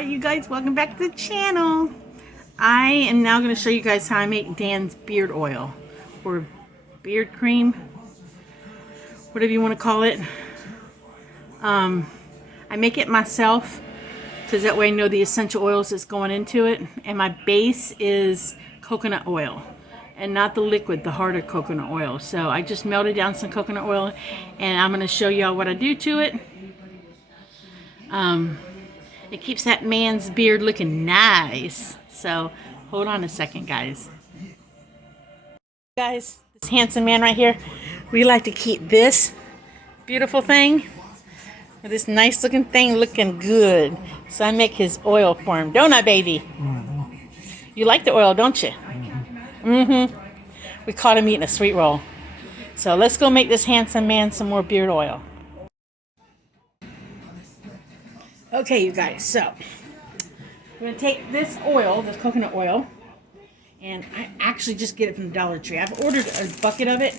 Alright you guys, welcome back to the channel. I am now going to show you guys how I make Dan's beard oil or beard cream, whatever you want to call it. I make it myself because that way I know the essential oils that's going into it, and my base is coconut oil and not the liquid, the harder coconut oil. So I just melted down some coconut oil and I'm going to show y'all what I do to it. It keeps that man's beard looking nice. So hold on a second, guys. Guys, this handsome man right here, we like to keep this beautiful thing, this nice looking thing looking good. So I make his oil for him, don't I, baby? Mm-hmm. You like the oil, don't you? Mm-hmm. We caught him eating a sweet roll. So let's go make this handsome man some more beard oil. Okay, you guys, so I'm going to take this oil, this coconut oil, and I actually just get it from the Dollar Tree. I've ordered a bucket of it,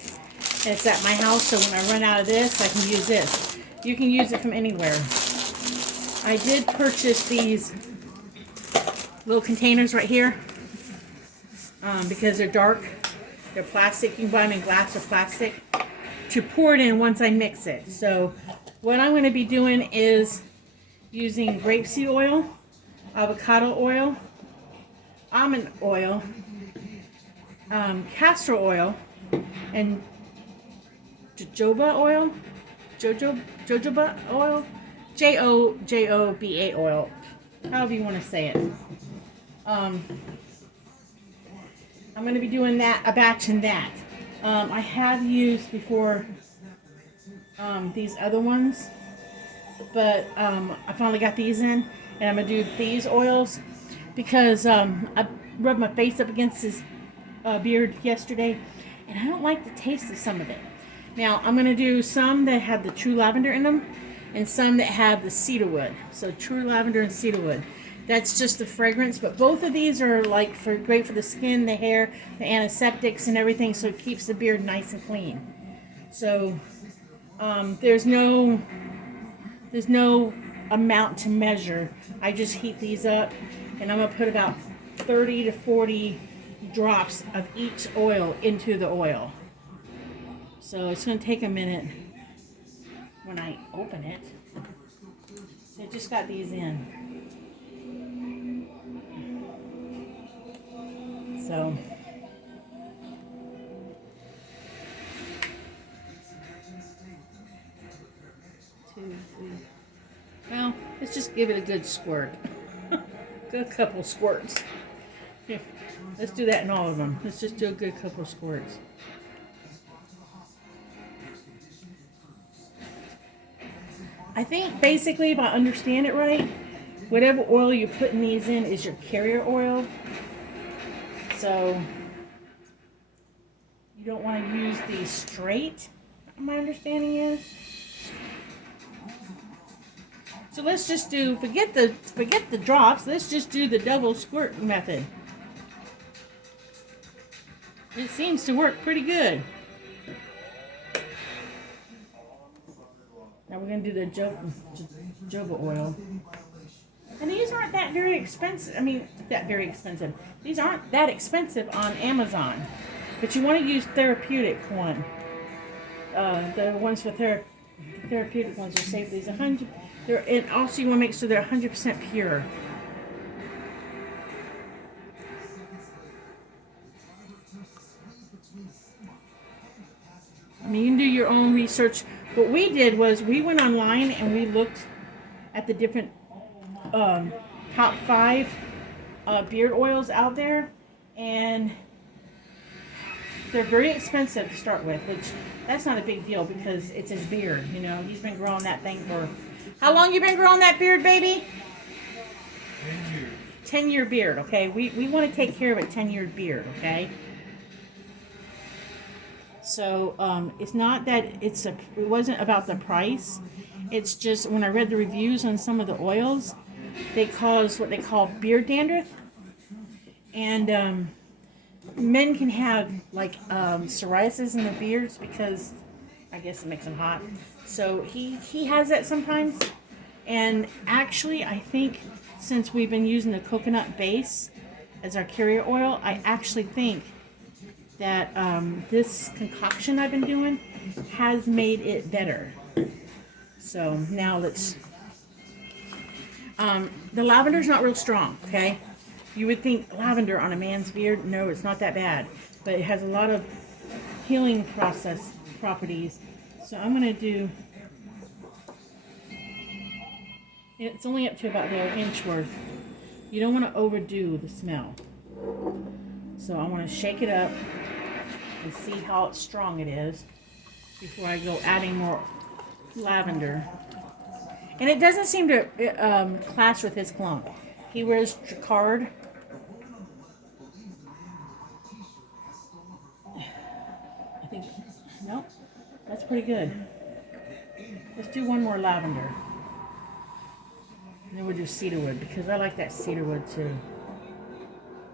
and it's at my house, so when I run out of this, I can use this. You can use it from anywhere. I did purchase these little containers right here because they're dark. They're plastic. You can buy them in glass or plastic to pour it in once I mix it. So what I'm going to be doing is using grapeseed oil, avocado oil, almond oil, castor oil, and jojoba oil, jojoba oil, Jojoba oil, however you want to say it. I'm going to be doing that, a batch in that. I have used before these other ones, but I finally got these in, and I'm going to do these oils because I rubbed my face up against this beard yesterday, and I don't like the taste of some of it. Now, I'm going to do some that have the true lavender in them, and some that have the cedarwood. So true lavender and cedarwood. That's just the fragrance, but both of these are like great for the skin, the hair, the antiseptics, and everything, so it keeps the beard nice and clean. So there's no amount to measure. I just heat these up, and I'm going to put about 30 to 40 drops of each oil into the oil. So it's going to take a minute when I open it. So I just got these in. So two, three. Well, let's just give it a good squirt. Good couple squirts. Here, let's do that in all of them. Let's just do a good couple squirts. I think basically, if I understand it right, whatever oil you're putting these in is your carrier oil. So you don't want to use these straight, my understanding is. So let's just do, forget the drops, let's just do the double squirt method. It seems to work pretty good. Now we're going to do the jojoba oil. And these aren't that very expensive. I mean, that very expensive. These aren't that expensive on Amazon. But you want to use therapeutic one. The ones for therapeutic ones are safe. These 100. And also you want to make sure they're 100% pure. I mean, you can do your own research. What we did was we went online and we looked at the different top 5 beard oils out there, and they're very expensive to start with, which that's not a big deal because it's his beard. You know, he's been growing that thing for how long? You been growing that beard, baby? 10 years. 10-year beard. Okay, we want to take care of a 10-year beard. Okay. So it's not that it wasn't about the price. It's just when I read the reviews on some of the oils, they cause what they call beard dandruff, and men can have like psoriasis in their beards because I guess it makes them hot. So he has that sometimes, And actually, I think since we've been using the coconut base as our carrier oil, I actually think that this concoction I've been doing has made it better. So now let's. The lavender's not real strong, okay? You would think lavender on a man's beard. No, it's not that bad. But it has a lot of healing process properties. So I'm going to do. It's only up to about the inch worth. You don't want to overdo the smell. So I want to shake it up and see how strong it is before I go adding more lavender. And it doesn't seem to clash with his cologne. He wears Jacquard. I think, nope, that's pretty good. Let's do one more lavender. And then we'll do cedarwood because I like that cedarwood too.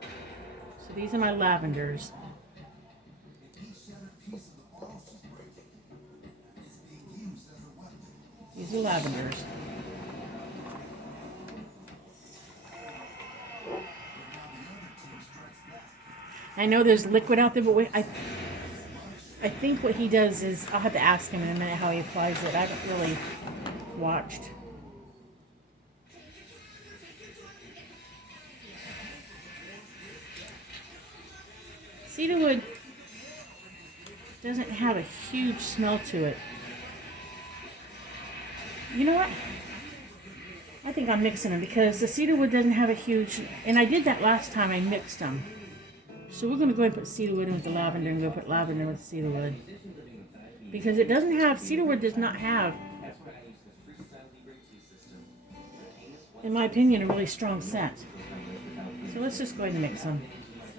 So these are my lavenders. These are lavenders. I know there's liquid out there, but I think what he does is, I'll have to ask him in a minute how he applies it. I haven't really watched. Cedarwood doesn't have a huge smell to it. You know what? I think I'm mixing them because the cedarwood doesn't have a huge, and I did that last time I mixed them. So we're going to go ahead and put cedarwood in with the lavender and go put lavender with cedarwood. Because it doesn't have, cedarwood does not have, in my opinion, a really strong scent. So let's just go ahead and mix them.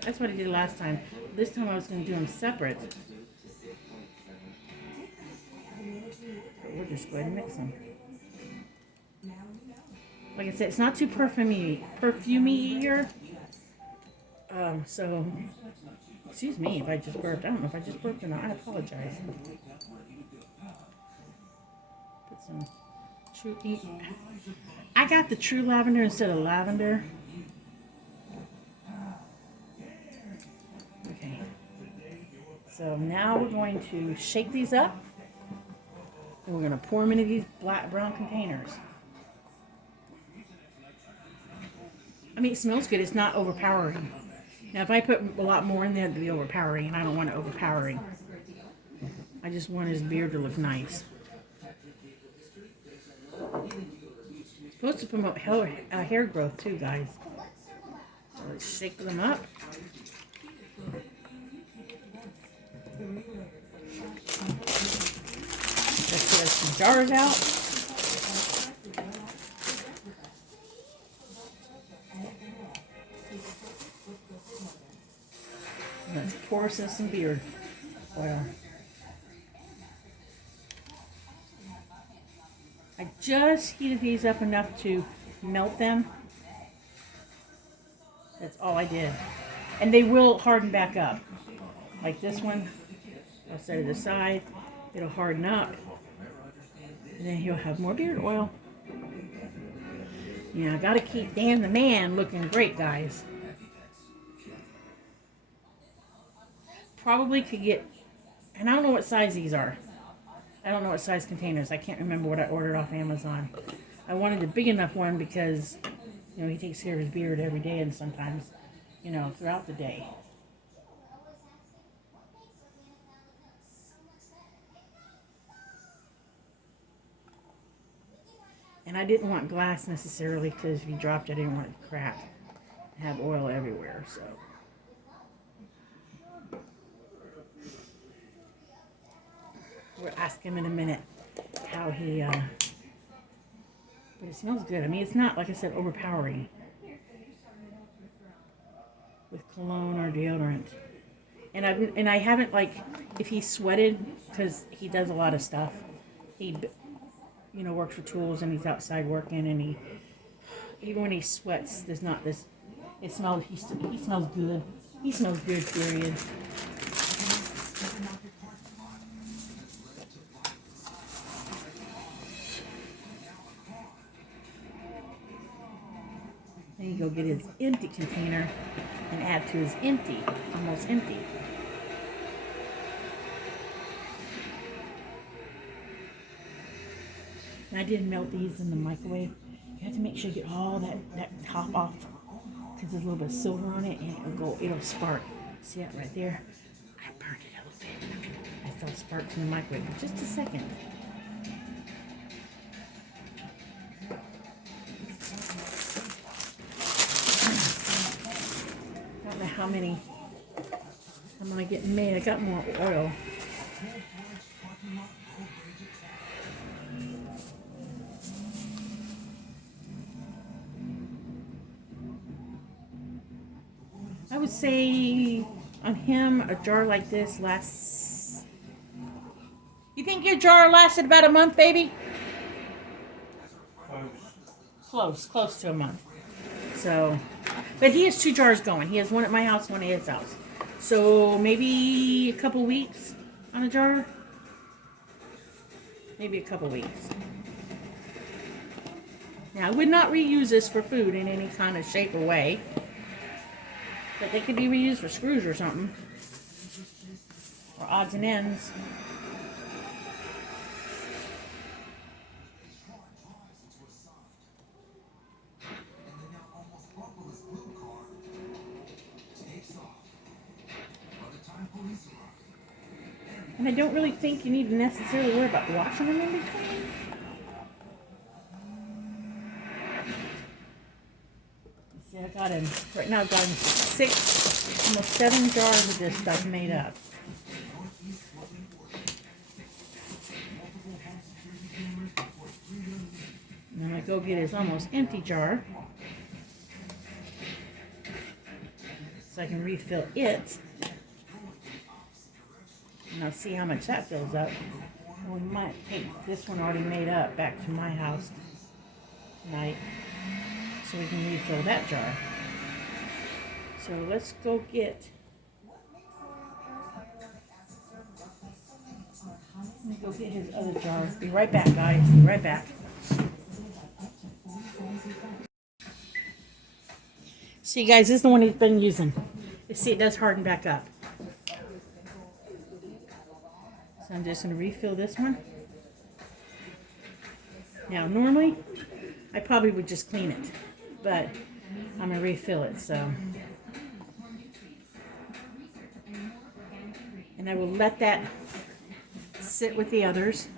That's what I did last time. This time I was going to do them separate. But we'll just go ahead and mix them. Like I said, it's not too perfumey here. So, excuse me if I just burped. I don't know if I just burped or not. I apologize. Put some true ink. I got the true lavender instead of lavender. Okay. So now we're going to shake these up. And we're going to pour them into these brown containers. I mean, it smells good. It's not overpowering. Now, if I put a lot more in there, it'd be overpowering, and I don't want it overpowering. I just want his beard to look nice. It's supposed to promote hair growth too, guys. So let's shake them up. Let's get some jars out. Let's pour some beard oil. I just heated these up enough to melt them. That's all I did. And they will harden back up. Like this one, I'll set it aside. It'll harden up. And then he'll have more beard oil. Yeah, I gotta keep Dan the man looking great, guys. Probably could get, and I don't know what size these are. I don't know what size containers. I can't remember what I ordered off Amazon. I wanted a big enough one because, you know, he takes care of his beard every day and sometimes, you know, throughout the day. And I didn't want glass necessarily because if he dropped it, I didn't want it to crack and have oil everywhere, so. We'll ask him in a minute how he, but it smells good. I mean, it's not, like I said, overpowering with cologne or deodorant. And I haven't, like, if he sweated, because he does a lot of stuff. He, you know, works for tools and he's outside working, and even when he sweats, there's not this, it smells, he smells good. He smells good, period. go get his empty container and add to his empty, almost empty. And I did melt these in the microwave. You have to make sure you get all that top off because there's a little bit of silver on it and it'll spark. See that right there? I burned it a little bit. I saw sparks in the microwave for just a second. I don't know how many I'm gonna get made. I got more oil. I would say on him a jar like this lasts. You think your jar lasted about a month, baby? Close to a month. So, but he has 2 jars going. He has one at my house, one at his house. So maybe a couple weeks on a jar. Maybe a couple weeks. Now I would not reuse this for food in any kind of shape or way. But they could be reused for screws or something. Or odds and ends. And I don't really think you need to necessarily worry about washing them in between. See, I got him, right now I've got him 6, almost 7 jars of this stuff made up. And then I go get his almost empty jar. So I can refill it. And I'll see how much that fills up. And we might take this one already made up back to my house tonight. So we can refill that jar. So let's go get. Let me go get his other jar. Be right back, guys. Be right back. See, guys, this is the one he's been using. You see, it does harden back up. So I'm just going to refill this one. Now, normally, I probably would just clean it, but I'm going to refill it, so. And I will let that sit with the others.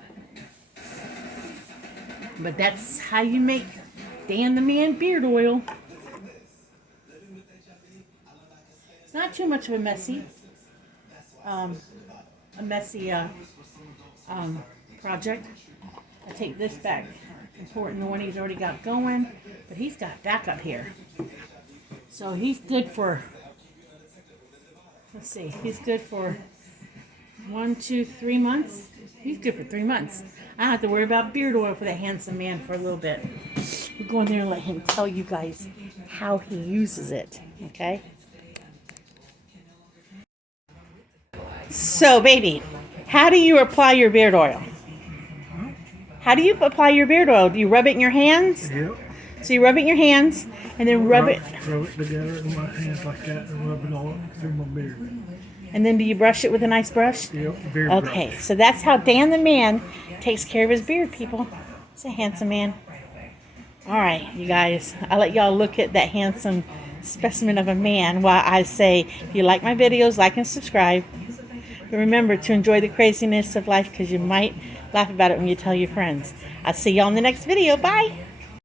But that's how you make Dan the Man beard oil. It's not too much of a messy project. I take this back and pour it in the one he's already got going, but he's got backup here. So he's good for, let's see, he's good for 1, 2, 3 months. He's good for 3 months. I don't have to worry about beard oil for that handsome man for a little bit. We'll go in there and let him tell you guys how he uses it, okay? So, baby, how do you apply your beard oil? How do you apply your beard oil? Do you rub it in your hands? Yep. So you rub it in your hands and then rub it together in my hands like that and rub it all through my beard. And then do you brush it with a nice brush? Yep, beard Okay, brush. so that's how Dan the Man takes care of his beard, people. He's a handsome man. All right, you guys, I'll let y'all look at that handsome specimen of a man while I say, if you like my videos, like and subscribe. But remember to enjoy the craziness of life because you might laugh about it when you tell your friends. I'll see y'all in the next video. Bye.